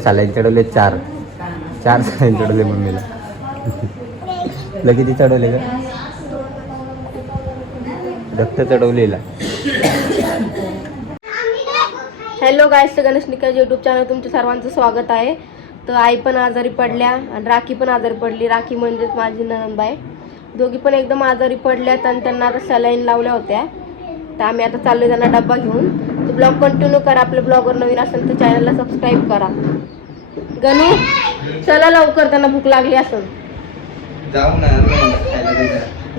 Saline चढवले चार. चार सालाईन चढवले मम्मीला. लगेच चढवले का? रक्त चढवलेला. हॅलो गायस गणेश निकाल यूट्यूब चॅनल तुमच्या सर्वांचं स्वागत आहे. तर आई पण आजारी पडल्या आणि राखी पण आजारी पडली. राखी म्हणजेच माझी ननंदबाई दोघी पण एकदम आजारी पडल्यात आणि त्यांना आता सलाईन लावल्या होत्या. तर आम्ही आता चाललो त्यांना डब्बा घेऊन. तर ब्लॉग कंटिन्यू करा आपल्या ब्लॉगवर नवीन असेल तर चॅनलला सबस्क्राईब करा. गणू चला लवकर त्यांना भूक लागली असेल.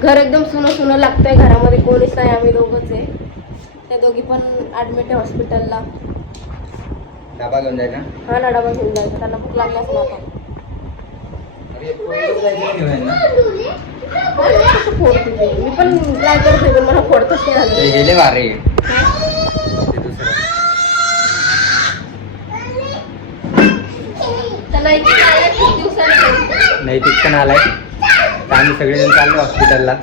घर एकदम सुनं सुनं लागतंय घरामध्ये कोणीच नाही आम्ही दोघंच आहे. त्या दोघी पण ॲडमिट आहे हॉस्पिटलला डबा घेऊन जाय ना हा ना डबा घेऊन जायचं त्यांना भूक लागली असेल आता. फोडते? मी पण ट्राय करते पण मला फोडतच नाही गेले वारे त्यांना इथे जायला खूप दिवसांनी नाही तिथं आलाय. तर आम्ही सगळेजण चाललो हॉस्पिटलला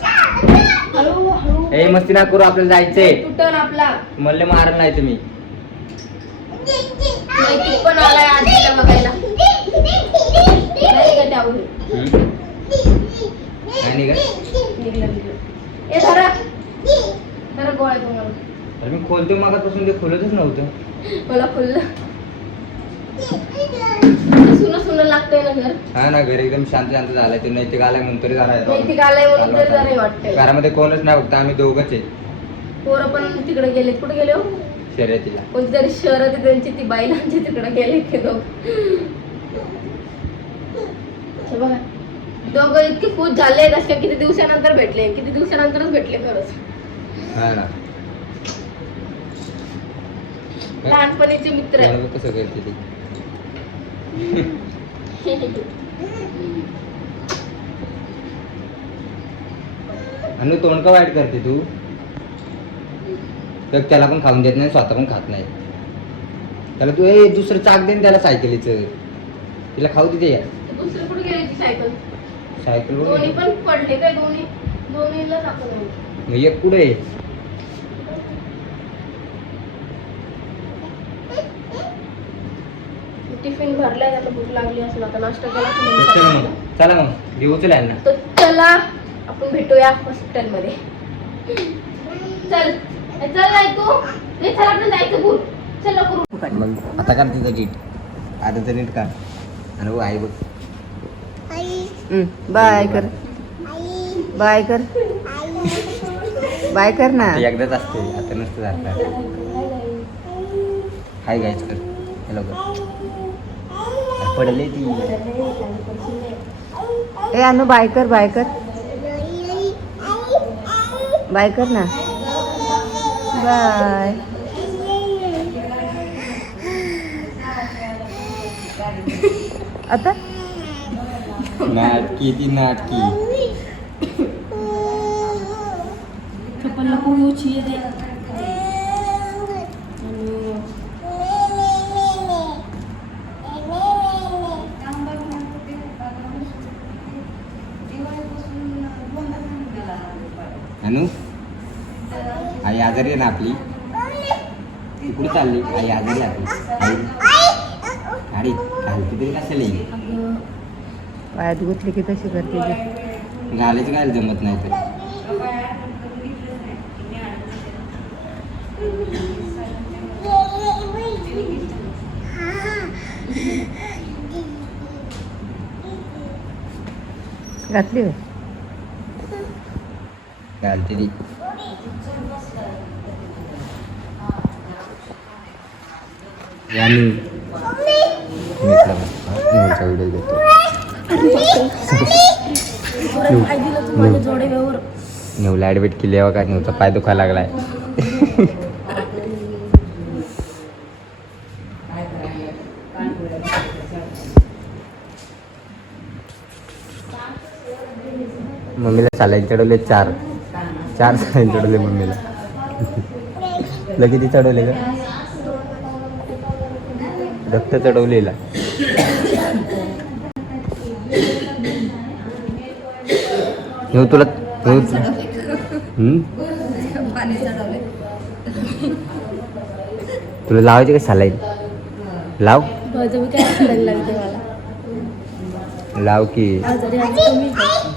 ए मस्ती ना करू आपल्याला जायचंय. तुटन आपला. म्हणले मारल नाही तुम्ही. नैतिक पण आलाय आजीला बघायला. नाही का मी खोलतो मागापासून ते खोलतच नव्हतं. मला खुल्लं. सुनं सुनं लागतंय ना घर? हा ना घर एकदम शांत शांत झालाय. ते नैतिक आलाय म्हणून तरी झालाय नैतिक आलाय म्हणून तरी हे वाटतंय. घरामध्ये कोणच नाही फक्त आम्ही दोघंच आहे. पोरं पण तिकडे गेले कुठे गेले हो? शर्यतीला. कोणती तरी शहरात त्यांची ती बाईलांची तिकडे गेले ते दोघ. बघा. दोघं इतके खुश झाले कसे किती दिवसानंतर भेटले. किती दिवसानंतरच भेटले खरंच. हा ना. लहानपणीचे मित्र कसं करते ती? आणि तोंड का वाईट करते तू? तर त्याला पण खाऊन देत नाही स्वतः पण खात नाही. त्याला तू ए दुसरं चाक दे ना त्याला सायकलीचं. तिला खाऊ देते या दुसरी कुठे गेली ती सायकल? सायकल दोन्ही पण पडले काय? दोन्ही दोन्हीला टाकून एक पुढे आहे. टिफिन भरलाय त्याला भूक लागली असेल आता नाश्ता केला चला असेल. मग. चला मग. घेऊ चला यांना. तर चला आपण भेटूया हॉस्पिटलमध्ये चल. ए, चल नाही तू. नाही चल आपण जायचं भूल चल लवकर मग आता काढ तिचं नीट आता तर नीट काढ. आणि हो आई बघ. बाय कर. बाय कर. बाय कर ना. ते एकदाच असते. आता नसतं झालं हाय गायच कर. हॅलो कर पडले ती. ए अनु बाय कर बाय कर. बाय कर ना. बाय. आता? नाटकी ती नाटकी. चप्पल नको येऊ छिये दे अनु? आई आजारी आहे ना आपली? कुठे चालली. आई आजारी आपली? आई? घालते तरी कशाला येईल पायात गुतली की तशी करते. घालायचं काय जमत नाही तर? घातली. घालते व्हिडिओ घेतो न्यूला ॲडमिट केली आहे का न्यूचा पाय दुखायला लागलाय. मम्मीला सालाईन चढवले चार. चार सालाईन चढवले मम्मीला. किती चढवले का? रक्त चढवलेला. ह्यो तुला? तुला लावायची का सालाईन लाव. हो, लाव की आजारी आज कमी आहे.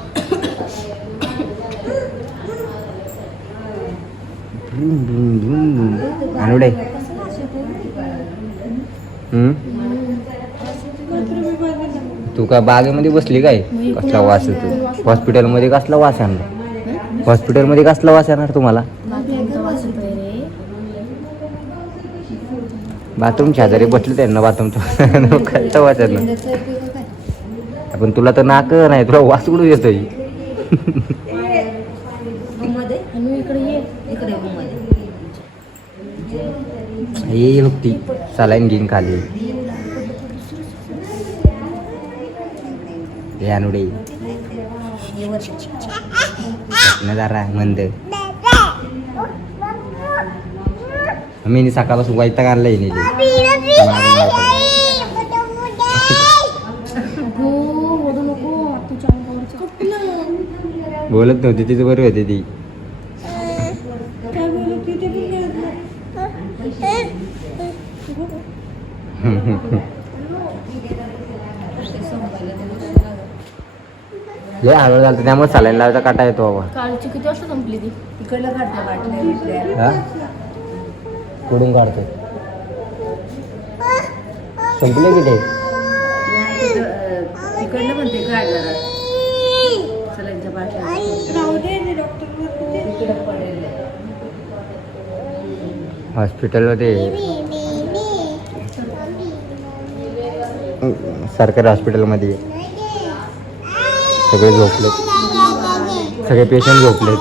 अनुडे तू का बागेमध्ये बसली काय? कसला वास येतो हॉस्पिटलमध्ये कसला वास आणला हॉस्पिटलमध्ये कसला वास येणार तुम्हाला? बाथरूमच्या बाथरूम शेजारी बसले त्यांना बाथरूमचा कसला वास येणार पण तुला तर नाक नाही तुला वास कुठून येतोय आणि इकडे ये ये बघ ती सलाईन घेईन खाली हे अनुडे जरा मंद मी नी सकाळपासून वैताग आणलाय नेली हो ओढू नको तुझ्या अंगावरचं बोलत नव्हती तिचं बरं होते ती लय हळू झालं त्यामुळे सलाईन लावायचा काटा येतो बाबा. कालची किती वाजता संपली ती? इकडलं काढलं वाटलं इथल्या. हा? कुठून काढतो संपले की ते? या तिथं, अं, तिकडलं म्हणते काढलं सलाईनच्या बाटल्या. तिकडं पडेल. हॉस्पिटलमध्ये. सरकारी हॉस्पिटलमध्ये. सगळे झोपले सगळे पेशंट झोपले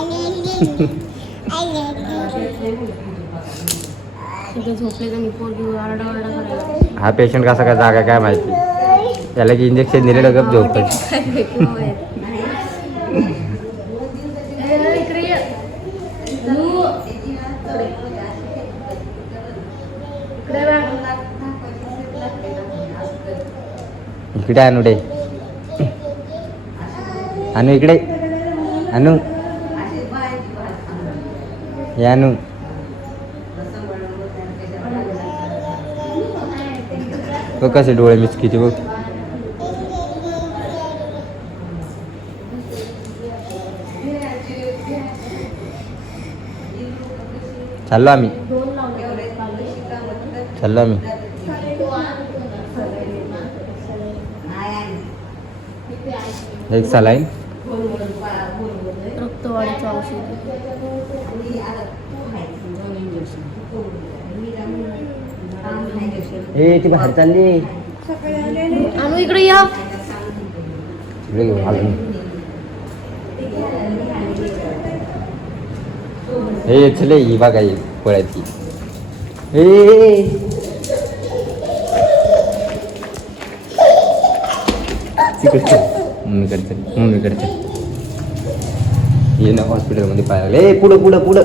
सगळे झोपले तर मी पोरगी आरडा आरडा करायला? हा पेशंट कसा काय जागा काय माहिती त्याला की इंजेक्शन दिलेलं गप झोपत. इकडे आणू डे अनु इकडे. आणू हे आणू बघ कसे डोळे मिचकीचे बघ. चाललो आम्ही. चाललो आम्ही. एक सलाईन. ए ती बाहेर चालली. आणू इकडे या. इकडे घेऊन आलो मी. ए चले ही बघा ही पळायची ए तिकडे चल मम्मीकडे चल मम्मीकडे चल ये ना हॉस्पिटलमध्ये पाहायला ए पुढं पुढं पुढं.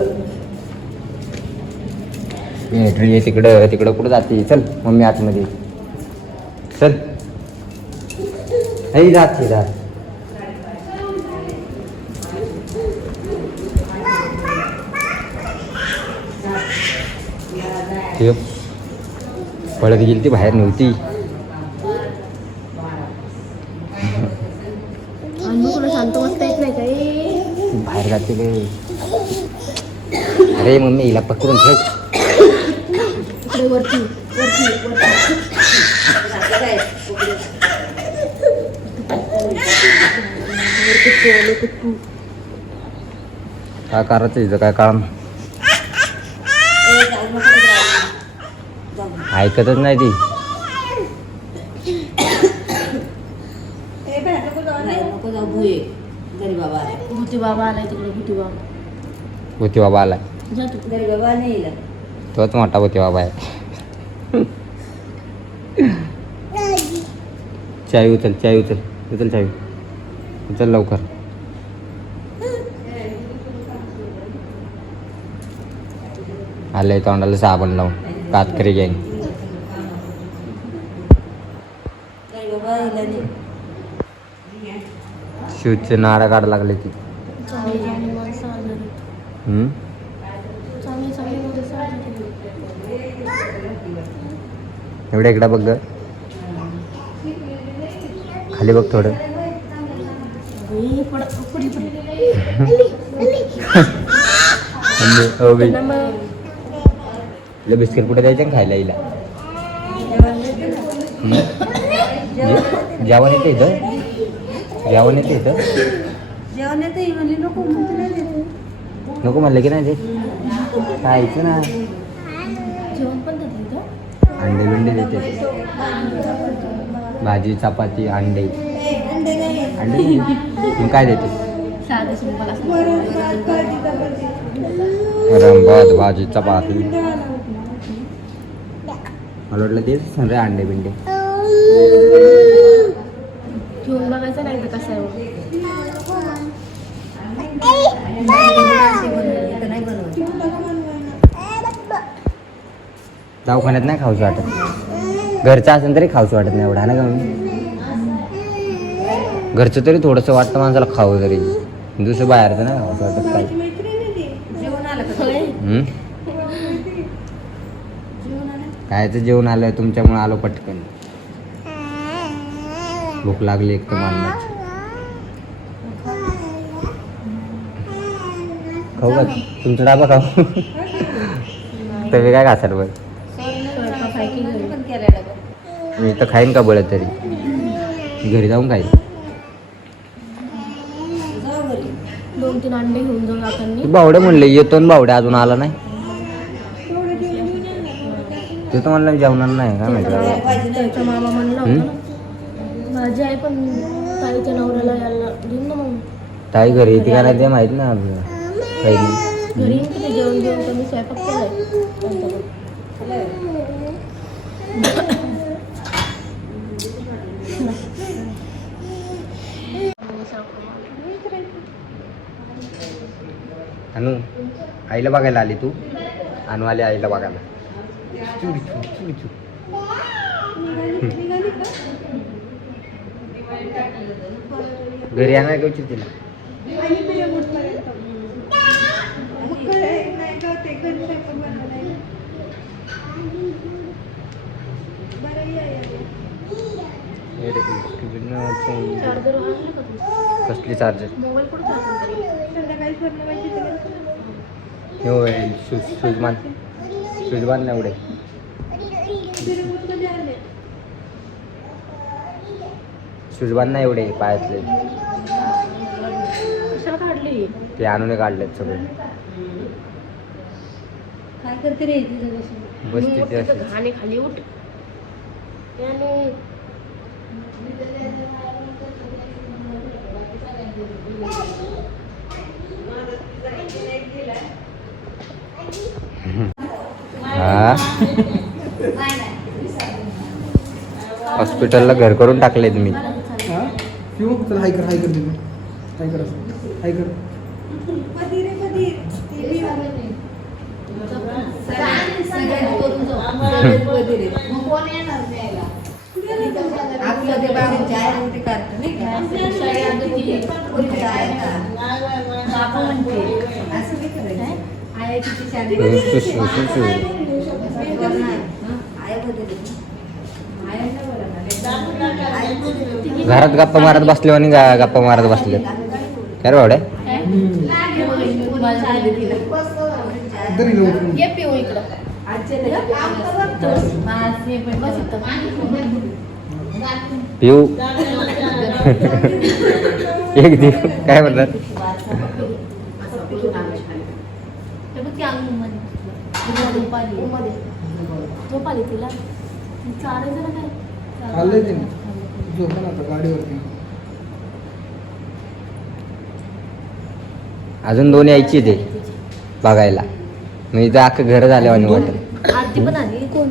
ये ये तिकडं तिकडं कुठं जाते? चल मम्मी आतमध्ये. चल. हे जाते जात ते पळत गेली ती बाहेर नव्हती. शांत बसता येत नाही बाहेर जाते अरे मम्मी हिला पकडून ठेव. वरती वरती वरती. काय करायचं हिचं काय काम ऐकतच नाही ती. भूती बाबा आलाय तिकडे भूती बाबा आलाय. तोच मोठा होती बाबा आहे. चाय उचल चाय उचल उचल चाय उचल लवकर. आलंय तोंडाला साबण लावून. कातकरी गँग. घरी नारा येईल नाडा लागले ती एवढ्या इकडं बघ ग. खाली बघ थोडं. म्हणजे, हो बिस्किट कुठे द्यायचं ना खायला हिला? जेवण येते इथं? जेवण येते इथं? जेवण येते नको नको म्हणलं की नाही ते खायचं ना. जेवण पण अंडे बिंडे देते. भाजी चपाती अंडे. अंडे. मग काय देते? वरण भात भाजी चपाती. मला वाटलं तेच सांग रे अंडे बिंडे. घेऊन बघायचं नाही तर कसं आहे बनवत. दवाखान्यात नाही खाऊच वाटत? घरचं असेल तरी खाऊच वाटत नाही एवढा ना का? घरचं तरी थोडंसं वाटतं माणसाला खावं तरी. दुसरं बाहेरचं नाही खाऊच वाटत काय जेवण आलं का होय. हम्म? कायचं जेवण आलं तुमच्यामुळे आलो पटकन. भूक लागली एक तर मानवाची खाऊ का? तुमचा डाबा खाऊ? तुम्ही काय खासाल बघ मी तर खाईन का बळत तरी? घरी जाऊन खाईन. जाऊ घरी. दोन तीन अंडे घेऊन जाऊ आपण तू बावडे म्हणले येतो ना बावडे अजून आला नाही. ते तर म्हणलं जेवणार नाही काय माहिती. मामा म्हणला माझी आई पण ताईच्या नवऱ्याला यायला घेऊन ना मग ताई घरी येते का नाही ते माहीत नाही आपल्याला काही नाही. घरी जेवण जेवण मी स्वयंपाक केलाय. अनु आईला बघायला आली तू? अनु आली आईला बघायला. घरी येणार का तिला? तू कसली चार्जर होय शूज शूज बांध शूज एवढे. शूज बांध ना एवढे पायातले. ते आणून काढलेत सगळे. काय करते रे बस तिथे खाली उठ. हॉस्पिटलला घर करून टाकलेत मी. हा? पिऊ? चल हाय कर हाय कर तिथे हाय कर. हाय कर. आपलं ते ते काढतं नाही का? का? बाबा म्हणते. असं नाही करायचं. तिची शादी. हं? घरात गप्पा मारत बसले आणि गा- गप्पा मारत बसले काय रे बावड्या इधर ही लोग ये पिऊ इकडं आजच्या पिऊ. एक दिव काय म्हणतात? अजून दोन यायची ते बघायला. मी इथं अख्खं घर झाले आणि वाटत आरती पण आली? कोण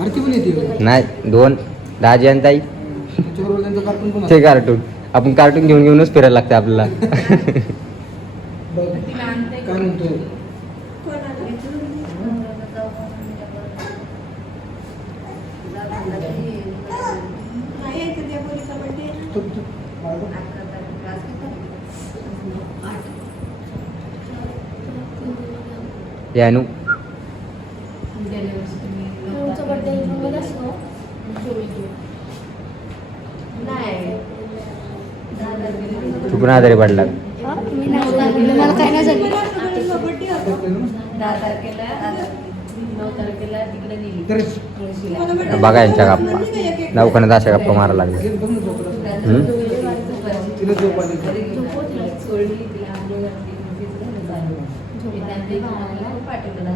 आरती पण येते नाही दोन. दाजी आणि ताई. त्याच्याबरोबर त्यांचं कार्टून पण ते कार्टून आपण कार्टून घेऊन घेऊनच फिरायला लागते आपल्याला. बघ काय म्हणतो तो- तो- बाळा. हे असतो चुकून आजारी पडला मला काय नाही झालं दहा तारखेला नऊ तारखेला तिकडे गेली तर तुळशीला बघा यांच्या गप्पा दवाखान्यात अशा गप्पा मारायला लागल्या बघ ना झोपला. हम्म? तिला झोप आली सोडली तिला आंघोळ घातली, मग तिचं झालं चालू. मी त्यांच्या इथून आम्हाला पाठवलं.